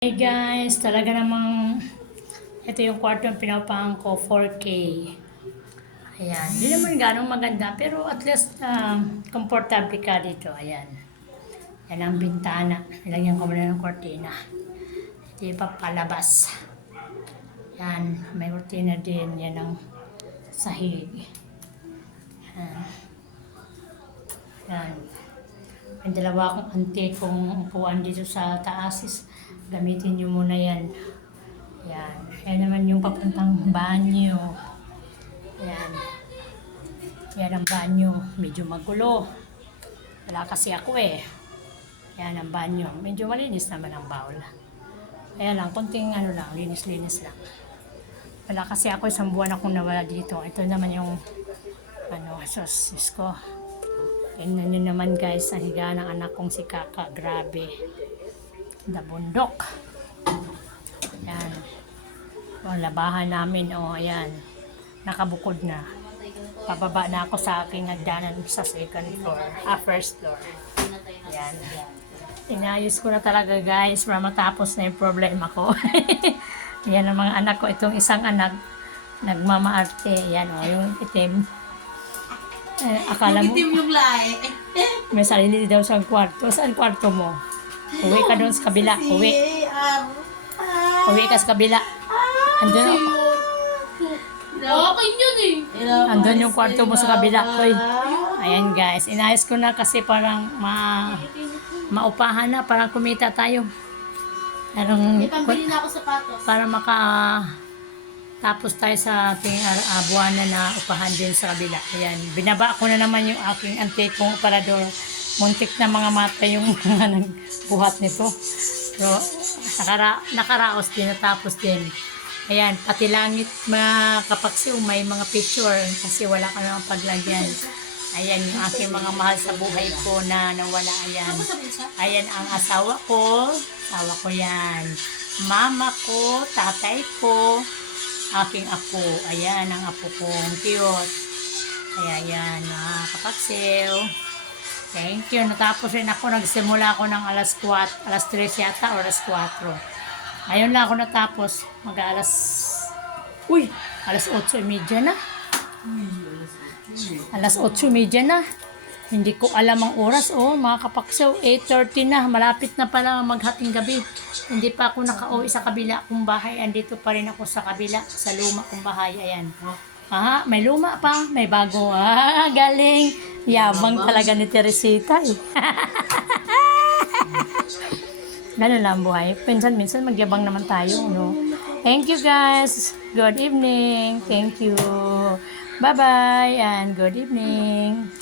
Hey guys, talaga namang ito yung kwarto yung pinapahan ko, 4K. Ayan, hindi naman ganong maganda pero at least comfortable ka dito. Ayan, yan ang bintana. Nilagyan ko muna ng kortina. Ito yung papalabas. Yan, may kortina din. Yan ang sahig. Yan. Yan. May dalawa akong antikong upuan dito sa taas. Gamitin nyo muna yan. Yan. Yan naman yung papuntang banyo. Yan. Yan ang banyo. Medyo magulo. Wala kasi ako eh. Yan ang banyo. Medyo malinis naman ang bowl. Kaya lang, konting lang, linis-linis lang. Wala kasi ako, isang buwan akong nawala dito. Ito naman yung sus ko. Tingnan nyo naman guys, ang higa ng anak kong si Kaka. Grabe. Bundok. Yan. Ang labahan namin, ayan. Nakabukod na. Pababa na ako sa aking hagdanan sa second floor. First floor. Yan. Inayos ko na talaga guys para matapos na yung problema ko. Yan ang mga anak ko. Itong isang anak, nagmamaarte. Yan yung itim. Akala mo, yung lahi. may sarili daw sa kwarto. Saan kwarto mo? Uwi ka doon sa kabila. Uwi ka sa kabila. Andun, Okay yun eh. andun yung kwarto mo sa kabila. Hoy. Ayan guys. Inayos ko na kasi parang maupahan na. Parang kumita tayo. May pambili na ako sapatos. Para tapos tayo sa ating buwanan na upahan din sa kabila. Ayan. Binaba ko na naman yung aking antikong aparador. Muntik na mga mata yung mga nagbuhat nito. Pero nakaraos din, natapos din. Ayan, pati langit mga kapaksiw, may mga picture kasi wala ka namang paglagyan. Ayan yung aking mga mahal sa buhay ko na nawala. Ayan. Ayan ang asawa ko. Asawa ko yan. Mama ko, tatay ko, aking apo. Ayan ang apo kong cute. Ayan, mga kapaksiw. Thank you. Natapos rin ako. Nagsimula ako ng alas 3 yata o alas 4. Ngayon lang ako natapos. Alas 8:30 na. Alas 8:30 na. Hindi ko alam ang oras. Mga kapaksaw, 8:30 na. Malapit na pala maghating gabi. Hindi pa ako nakauwi sa kabila kong bahay. Andito pa rin ako sa kabila, sa luma kong bahay. Ayan. May luma pa. May bago. Galing. Yabang talaga ni Teresita eh. Ganun lang buhay. Minsan magyabang naman tayo. No? Thank you guys. Good evening. Thank you. Bye-bye and good evening.